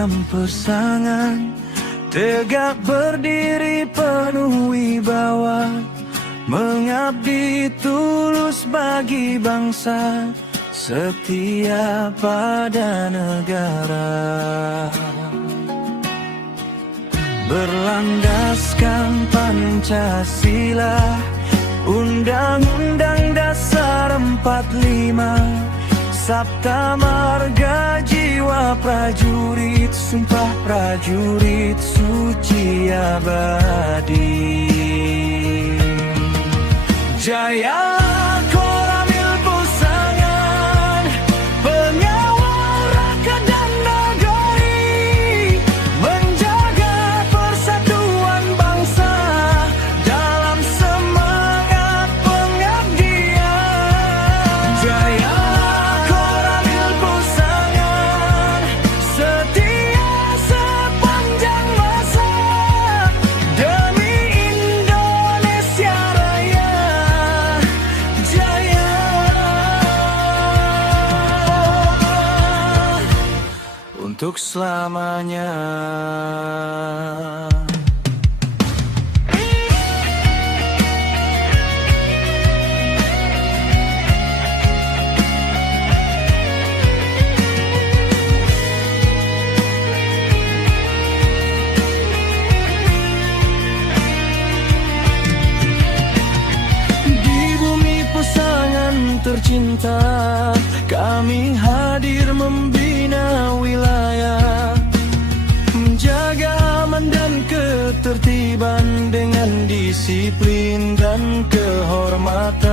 dalam persangan, tegak berdiri penuh wibawa, mengabdi tulus bagi bangsa, setia pada negara. Berlandaskan Pancasila, Undang-Undang Dasar 45, Sabta Marga Jiwa Prajurit, Sumpah Prajurit Suci Abadi. Jaya Koramil Pusangan, pengawal rakyat dan negeri, menjaga persatuan bangsa dalam semangat pengabdian. Jaya Koramil Pusangan, setia sepanjang masa demi Indonesia Raya. Jaya untuk selamanya. Di bumi Pusangan tercinta, kami hadir membina wilayah, menjaga aman dan ketertiban dengan disiplin dan kehormatan.